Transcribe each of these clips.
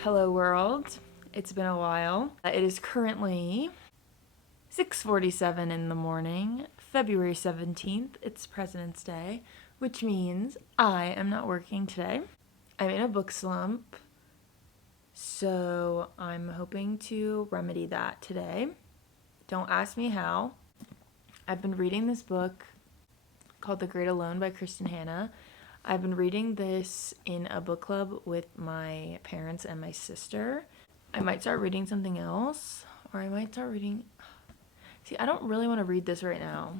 Hello world, it's been a while. It is currently 6:47 in the morning, February 17th. It's President's Day, which means I am not working today. I'm in a book slump, so I'm hoping to remedy that today. Don't ask me how. I've been reading this book called The Great Alone by Kristin Hannah. I've been reading this in a book club with my parents and my sister. I might start reading something else, or I might start reading... See, I don't really want to read this right now.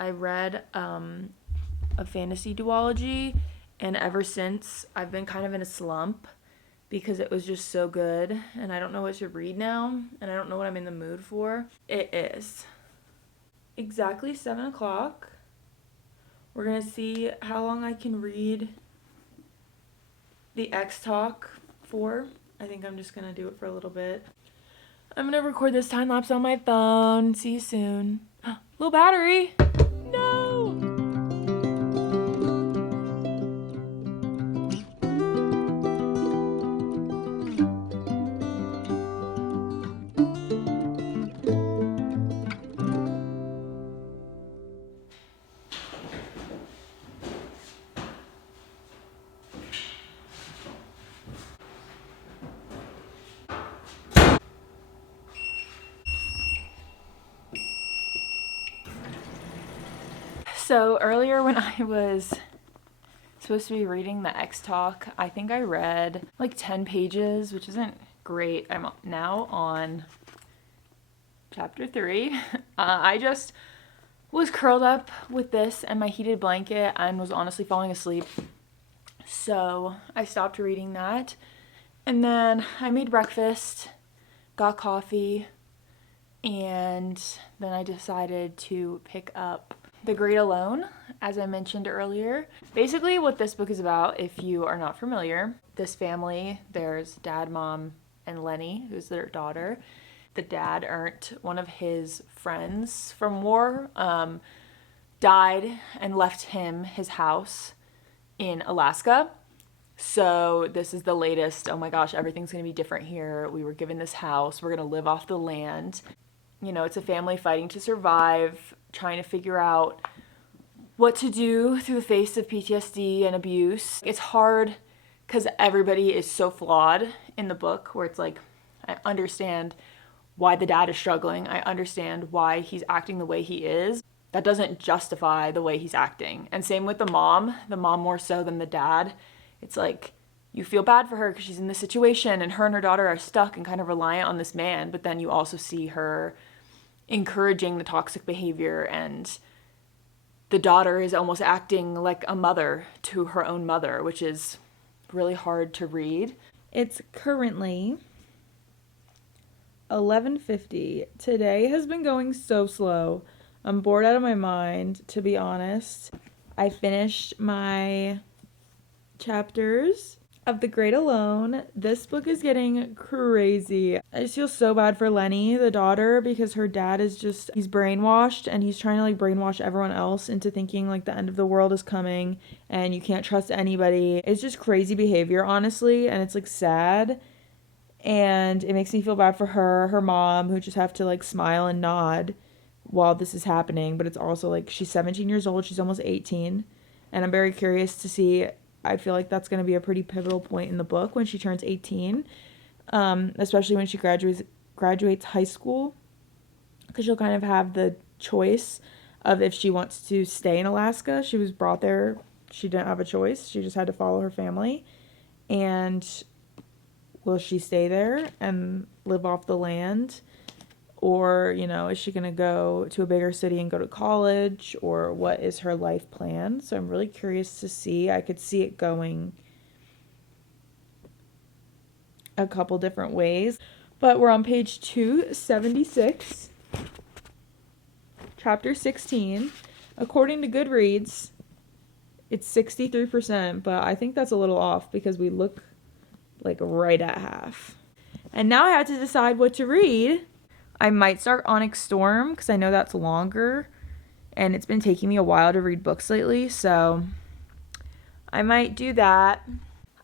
I read a fantasy duology, and ever since, I've been kind of in a slump because it was just so good, and I don't know what to read now, and I don't know what I'm in the mood for. It is exactly 7 o'clock. We're going to see how long I can read the X Talk for. I think I'm just going to do it for a little bit. I'm going to record this time lapse on my phone. See you soon. Low battery. No! So earlier when I was supposed to be reading the X Talk, I think I read like 10 pages, which isn't great. I'm now on chapter 3. I just was curled up with this and my heated blanket and was honestly falling asleep. So I stopped reading that. And then I made breakfast, got coffee, and then I decided to pick up The Great Alone, as I mentioned earlier. Basically what this book is about, if you are not familiar, this family, there's dad, mom, and Lenny, who's their daughter. The dad, Ernst, one of his friends from war, died and left him his house in Alaska. So this is the latest, oh my gosh, everything's gonna be different here. We were given this house, we're gonna live off the land. You know, it's a family fighting to survive, trying to figure out what to do through the face of PTSD and abuse. It's hard because everybody is so flawed in the book, where it's like, I understand why the dad is struggling. I understand why he's acting the way he is. That doesn't justify the way he's acting. And same with the mom more so than the dad. It's like, you feel bad for her because she's in this situation and her daughter are stuck and kind of reliant on this man, but then you also see her encouraging the toxic behavior, and the daughter is almost acting like a mother to her own mother, which is really hard to read. It's currently 11:50. Today has been going so slow. I'm bored out of my mind, to be honest. I finished my chapters of The Great Alone. This book is getting crazy. I just feel so bad for Lenny, the daughter, because her dad is just, he's brainwashed, and he's trying to like brainwash everyone else into thinking like the end of the world is coming and you can't trust anybody. It's just crazy behavior, honestly, and it's like sad, and it makes me feel bad for her mom, who just have to like smile and nod while this is happening. But it's also like, she's 17 years old, she's almost 18, and I'm very curious to see. I feel like that's going to be a pretty pivotal point in the book when she turns 18, especially when she graduates high school, because she'll kind of have the choice of if she wants to stay in Alaska. She was brought there. She didn't have a choice. She just had to follow her family. And will she stay there and live off the land? Or, you know, is she going to go to a bigger city and go to college? Or what is her life plan? So I'm really curious to see. I could see it going a couple different ways. But we're on page 276, chapter 16. According to Goodreads, it's 63%, but I think that's a little off because we look like right at half. And now I have to decide what to read. I might start ONYX STORM because I know that's longer and it's been taking me a while to read books lately, so I might do that.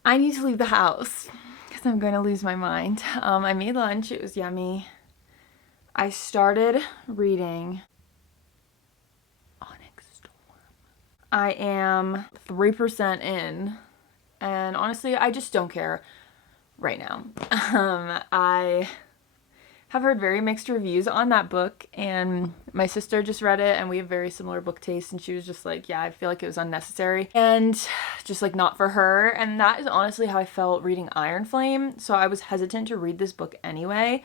I need to leave the house because I'm going to lose my mind. I made lunch. It was yummy. I started reading ONYX STORM. I am 3% in, and honestly, I just don't care right now. I have heard very mixed reviews on that book, and my sister just read it and we have very similar book tastes, and she was just like, yeah, I feel like it was unnecessary and just like not for her. And that is honestly how I felt reading Iron Flame, so I was hesitant to read this book anyway,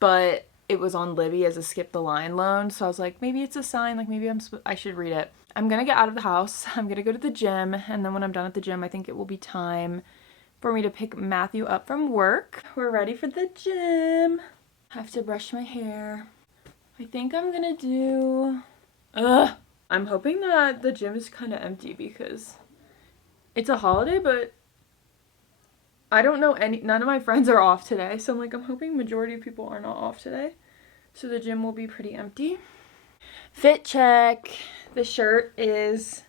but it was on Libby as a skip the line loan, so I was like, maybe it's a sign, like maybe I should read it. I'm gonna get out of the house, I'm gonna go to the gym, and then when I'm done at the gym, I think it will be time for me to pick Matthew up from work. We're ready for the gym. I have to brush my hair. I think I'm gonna do... I'm hoping that the gym is kind of empty because it's a holiday, but I don't know none of my friends are off today, so I'm like, I'm hoping majority of people are not off today, so the gym will be pretty empty. Fit check. The shirt is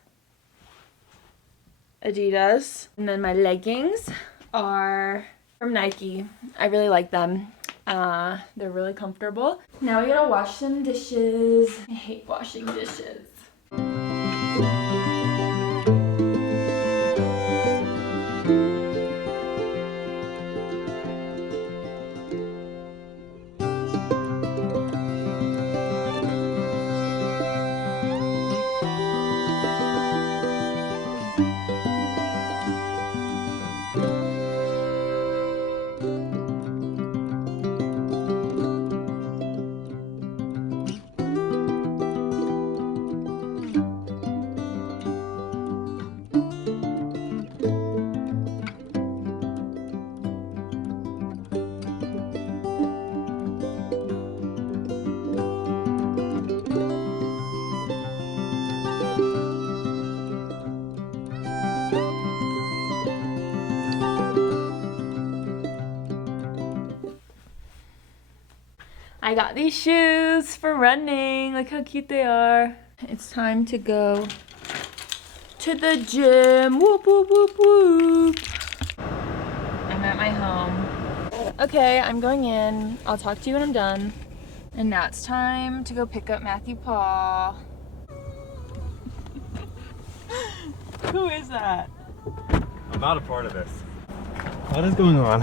Adidas, and then my leggings are from Nike. I really like them. They're really comfortable. Now we gotta wash some dishes. I hate washing dishes. I got these shoes for running. Look how cute they are. It's time to go to the gym. Whoop, whoop, whoop, whoop. I'm at my home. Okay, I'm going in. I'll talk to you when I'm done. And now it's time to go pick up Matthew Paul. Who is that? I'm not a part of this. What is going on?